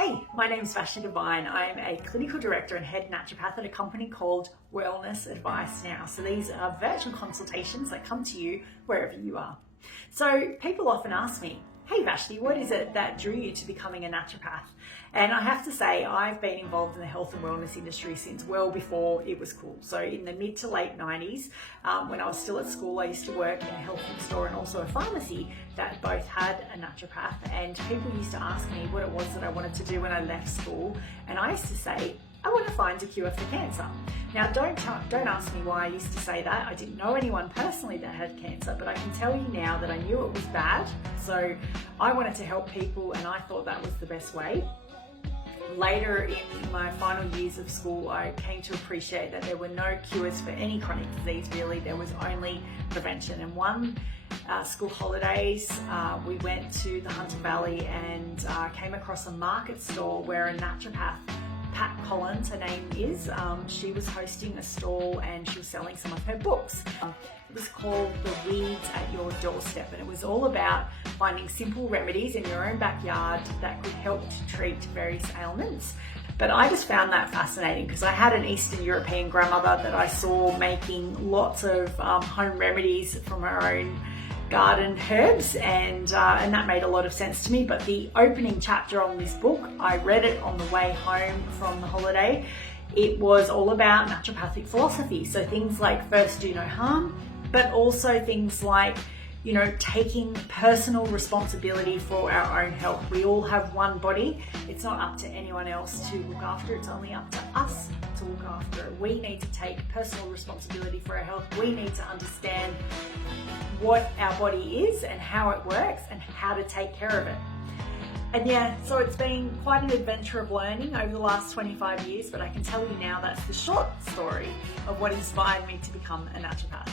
Hey, my name is Vashti Devine. I'm a clinical director and head naturopath at a company called Wellness Advice Now. So these are virtual consultations that come to you wherever you are. So people often ask me, hey Vashti, what is it that drew you to becoming a naturopath? And I have to say, I've been involved in the health and wellness industry since well before it was cool. So in the mid to late 90s, when I was still at school, I used to work in a health food store and also a pharmacy that both had a naturopath. And people used to ask me what it was that I wanted to do when I left school. And I used to say, I want to find a cure for cancer. Now, don't ask me why I used to say that. I didn't know anyone personally that had cancer, but I can tell you now that I knew it was bad. So I wanted to help people, and I thought that was the best way. Later in my final years of school, I came to appreciate that there were no cures for any chronic disease, really. There was only prevention. And one school holidays, we went to the Hunter Valley and came across a market stall where a naturopath, Pat Collins, her name is, she was hosting a stall and she was selling some of her books. It was called The Weeds at Your Doorstep, and it was all about finding simple remedies in your own backyard that could help to treat various ailments. But I just found that fascinating because I had an Eastern European grandmother that I saw making lots of home remedies from her own garden herbs, and that made a lot of sense to me. But the opening chapter on this book, I read it on the way home from the holiday. It was all about naturopathic philosophy. So things like first do no harm, but also things like, you know, taking personal responsibility for our own health. We all have one body. It's not up to anyone else to look after. It's only up to us to look after it. We need to take personal responsibility for our health. We need to understand what our body is and how it works and how to take care of it. And yeah, so it's been quite an adventure of learning over the last 25 years, but I can tell you now that's the short story of what inspired me to become a naturopath.